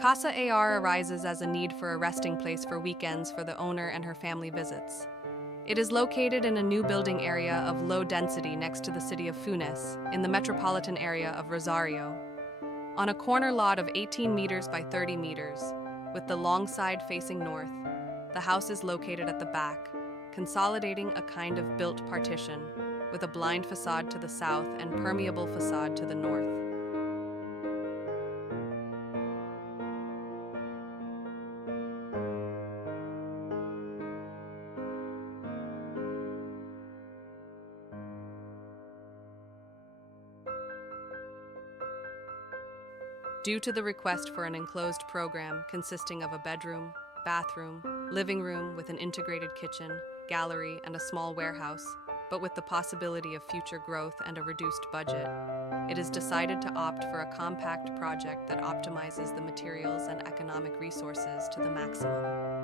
Casa AR arises as a need for a resting place for weekends for the owner and her family visits. It is located in a new building area of low density next to the city of Funes, in the metropolitan area of Rosario. On a corner lot of 18 meters by 30 meters, with the long side facing north, the house is located at the back, consolidating a kind of built partition, with a blind facade to the south and permeable facade to the north. Due to the request for an enclosed program consisting of a bedroom, bathroom, living room with an integrated kitchen, gallery, and a small warehouse, but with the possibility of future growth and a reduced budget, it is decided to opt for a compact project that optimizes the materials and economic resources to the maximum.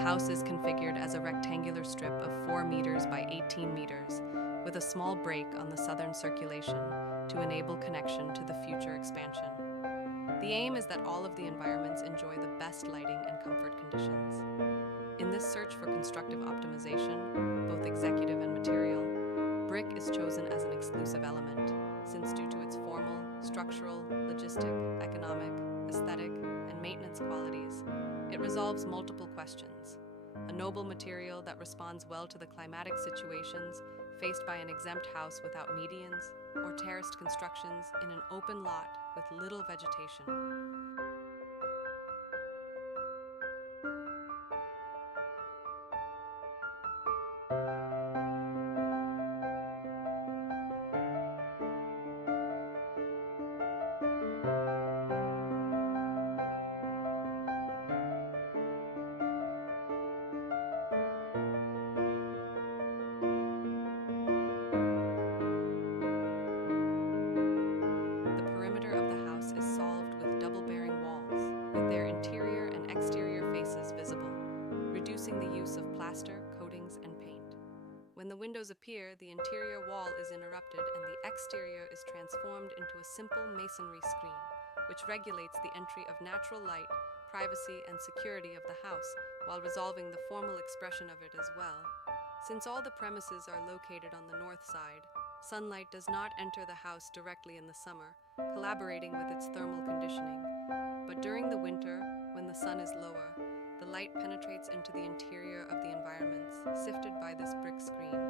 The house is configured as a rectangular strip of 4 meters by 18 meters, with a small break on the southern circulation to enable connection to the future expansion. The aim is that all of the environments enjoy the best lighting and comfort conditions. In this search for constructive optimization, both executive and material, brick is chosen as an exclusive element, since due to its formal, structural, logistic, economic, aesthetic, and maintenance qualities, it resolves multiple questions. A noble material that responds well to the climatic situations faced by an exempt house without medians, or terraced constructions in an open lot with little vegetation. When the windows appear, the interior wall is interrupted and the exterior is transformed into a simple masonry screen, which regulates the entry of natural light, privacy, and security of the house, while resolving the formal expression of it as well. Since all the premises are located on the north side, sunlight does not enter the house directly in the summer, collaborating with its thermal conditioning. But during the winter, when the sun is lower, the light penetrates into the interior of the environments, sifted by this brick screen.